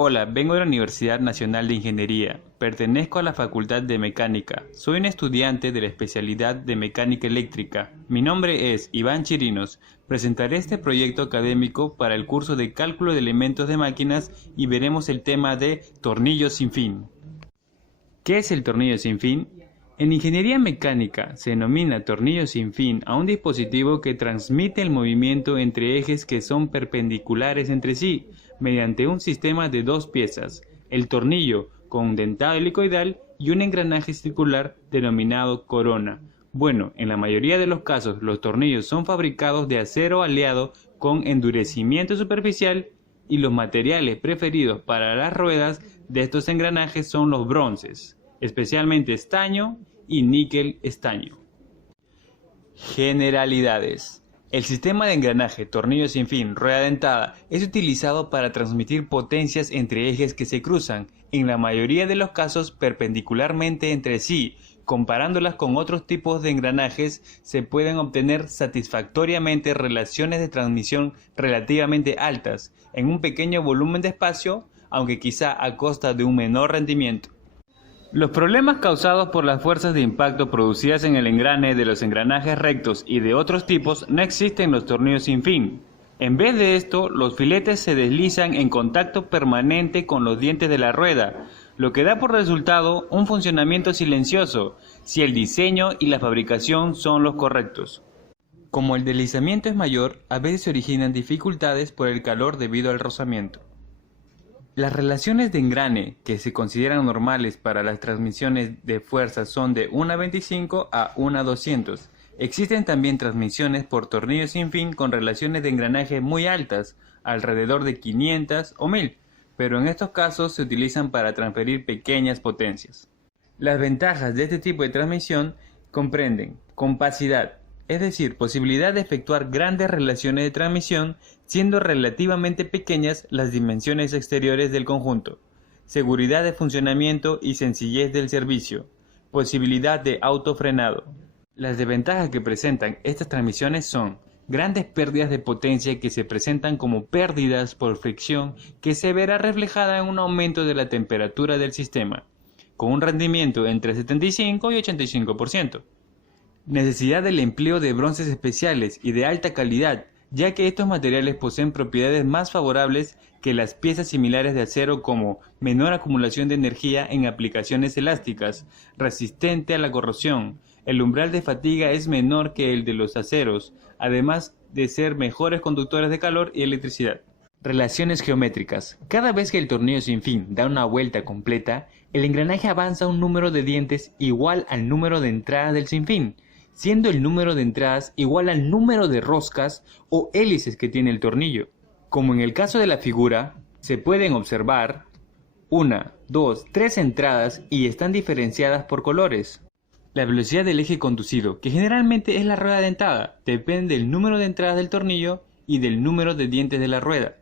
Hola, vengo de la Universidad Nacional de Ingeniería. Pertenezco a la Facultad de Mecánica. Soy un estudiante de la especialidad de Mecánica Eléctrica. Mi nombre es Iván Chirinos. Presentaré este proyecto académico para el curso de Cálculo de Elementos de Máquinas y veremos el tema de tornillos sin fin. ¿Qué es el tornillo sin fin? En ingeniería mecánica se denomina tornillo sin fin a un dispositivo que transmite el movimiento entre ejes que son perpendiculares entre sí, mediante un sistema de dos piezas, el tornillo con un dentado helicoidal y un engranaje circular denominado corona. Bueno, en la mayoría de los casos los tornillos son fabricados de acero aleado con endurecimiento superficial y los materiales preferidos para las ruedas de estos engranajes son los bronces, especialmente estaño y níquel estaño. Generalidades. El sistema de engranaje tornillo sin fin rueda dentada es utilizado para transmitir potencias entre ejes que se cruzan, en la mayoría de los casos perpendicularmente entre sí. Comparándolas con otros tipos de engranajes, se pueden obtener satisfactoriamente relaciones de transmisión relativamente altas, en un pequeño volumen de espacio, aunque quizá a costa de un menor rendimiento. Los problemas causados por las fuerzas de impacto producidas en el engrane de los engranajes rectos y de otros tipos no existen en los tornillos sin fin. En vez de esto, los filetes se deslizan en contacto permanente con los dientes de la rueda, lo que da por resultado un funcionamiento silencioso, si el diseño y la fabricación son los correctos. Como el deslizamiento es mayor, a veces se originan dificultades por el calor debido al rozamiento. Las relaciones de engrane que se consideran normales para las transmisiones de fuerza son de 1:25 a 1:200. Existen también transmisiones por tornillo sin fin con relaciones de engranaje muy altas, alrededor de 500 o 1000, pero en estos casos se utilizan para transferir pequeñas potencias. Las ventajas de este tipo de transmisión comprenden compacidad, es decir, posibilidad de efectuar grandes relaciones de transmisión siendo relativamente pequeñas las dimensiones exteriores del conjunto, seguridad de funcionamiento y sencillez del servicio, posibilidad de autofrenado. Las desventajas que presentan estas transmisiones son grandes pérdidas de potencia que se presentan como pérdidas por fricción que se verá reflejada en un aumento de la temperatura del sistema, con un rendimiento entre 75 y 85%. Necesidad del empleo de bronces especiales y de alta calidad, ya que estos materiales poseen propiedades más favorables que las piezas similares de acero como menor acumulación de energía en aplicaciones elásticas, resistente a la corrosión, el umbral de fatiga es menor que el de los aceros, además de ser mejores conductores de calor y electricidad. Relaciones geométricas. Cada vez que el tornillo sin fin da una vuelta completa, el engranaje avanza un número de dientes igual al número de entradas del sinfín, siendo el número de entradas igual al número de roscas o hélices que tiene el tornillo. Como en el caso de la figura, se pueden observar 1, 2, 3 entradas y están diferenciadas por colores. La velocidad del eje conducido, que generalmente es la rueda dentada, depende del número de entradas del tornillo y del número de dientes de la rueda.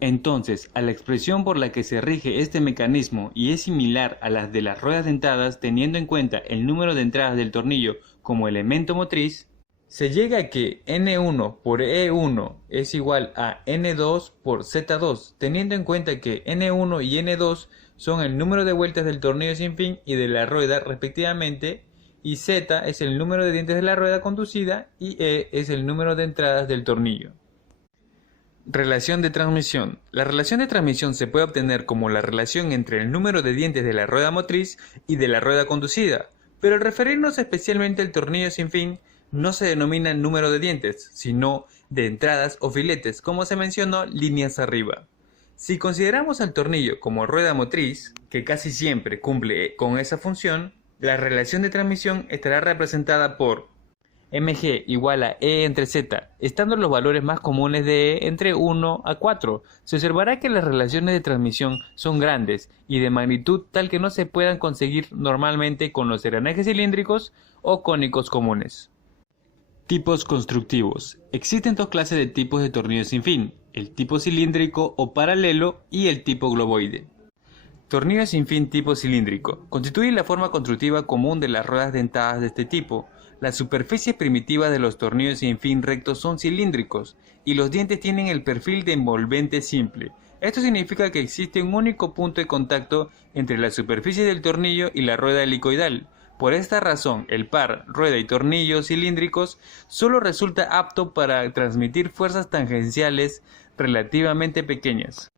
Entonces, a la expresión por la que se rige este mecanismo y es similar a las de las ruedas dentadas teniendo en cuenta el número de entradas del tornillo como elemento motriz, se llega a que N1 por E1 es igual a N2 por Z2, teniendo en cuenta que N1 y N2 son el número de vueltas del tornillo sin fin y de la rueda respectivamente, y Z es el número de dientes de la rueda conducida y E es el número de entradas del tornillo. Relación de transmisión. La relación de transmisión se puede obtener como la relación entre el número de dientes de la rueda motriz y de la rueda conducida, pero al referirnos especialmente al tornillo sin fin, no se denomina número de dientes, sino de entradas o filetes, como se mencionó líneas arriba. Si consideramos al tornillo como rueda motriz, que casi siempre cumple con esa función, la relación de transmisión estará representada por mg igual a E entre Z, estando los valores más comunes de E entre 1 a 4. Se observará que las relaciones de transmisión son grandes y de magnitud tal que no se puedan conseguir normalmente con los engranajes cilíndricos o cónicos comunes. Tipos constructivos. Existen dos clases de tipos de tornillos sin fin, el tipo cilíndrico o paralelo y el tipo globoide. Tornillo sin fin tipo cilíndrico. Constituye la forma constructiva común de las ruedas dentadas de este tipo. Las superficies primitivas de los tornillos sin fin rectos son cilíndricos y los dientes tienen el perfil de envolvente simple. Esto significa que existe un único punto de contacto entre la superficie del tornillo y la rueda helicoidal. Por esta razón, el par rueda y tornillo cilíndricos solo resulta apto para transmitir fuerzas tangenciales relativamente pequeñas.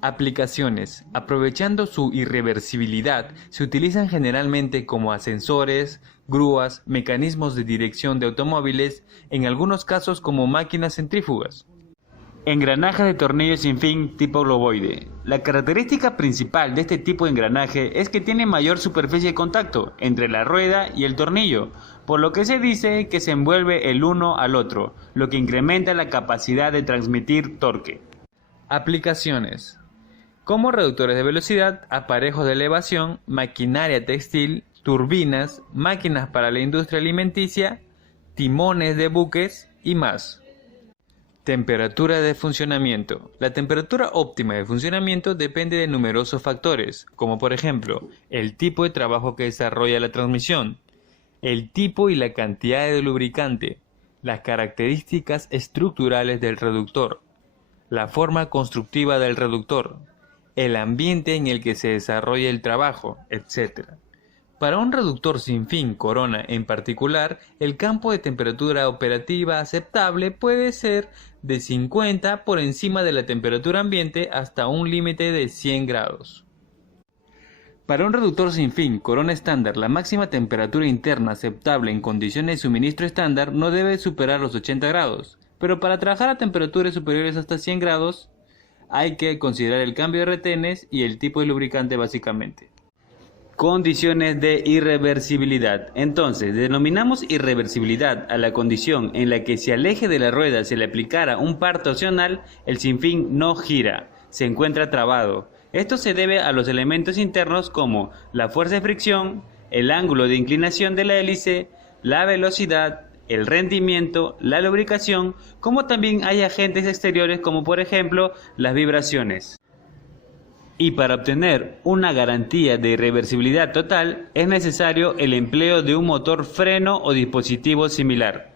Aplicaciones. Aprovechando su irreversibilidad, se utilizan generalmente como ascensores, grúas, mecanismos de dirección de automóviles, en algunos casos como máquinas centrífugas. Engranaje de tornillo sin fin tipo globoide. La característica principal de este tipo de engranaje es que tiene mayor superficie de contacto entre la rueda y el tornillo, por lo que se dice que se envuelve el uno al otro, lo que incrementa la capacidad de transmitir torque. Aplicaciones. Como reductores de velocidad, aparejos de elevación, maquinaria textil, turbinas, máquinas para la industria alimenticia, timones de buques y más. Temperatura de funcionamiento. La temperatura óptima de funcionamiento depende de numerosos factores, como por ejemplo, el tipo de trabajo que desarrolla la transmisión, el tipo y la cantidad de lubricante, las características estructurales del reductor, la forma constructiva del reductor, el ambiente en el que se desarrolla el trabajo, etc. Para un reductor sin fin corona en particular, el campo de temperatura operativa aceptable puede ser de 50 por encima de la temperatura ambiente hasta un límite de 100 grados. Para un reductor sin fin corona estándar, la máxima temperatura interna aceptable en condiciones de suministro estándar no debe superar los 80 grados, pero para trabajar a temperaturas superiores hasta 100 grados hay que considerar el cambio de retenes y el tipo de lubricante básicamente. Condiciones de irreversibilidad. Entonces, denominamos irreversibilidad a la condición en la que si al eje de la rueda se le aplicara un par torsional, el sinfín no gira, se encuentra trabado. Esto se debe a los elementos internos como la fuerza de fricción, el ángulo de inclinación de la hélice, la velocidad, el rendimiento, la lubricación, como también hay agentes exteriores como por ejemplo las vibraciones. Y para obtener una garantía de irreversibilidad total es necesario el empleo de un motor freno o dispositivo similar.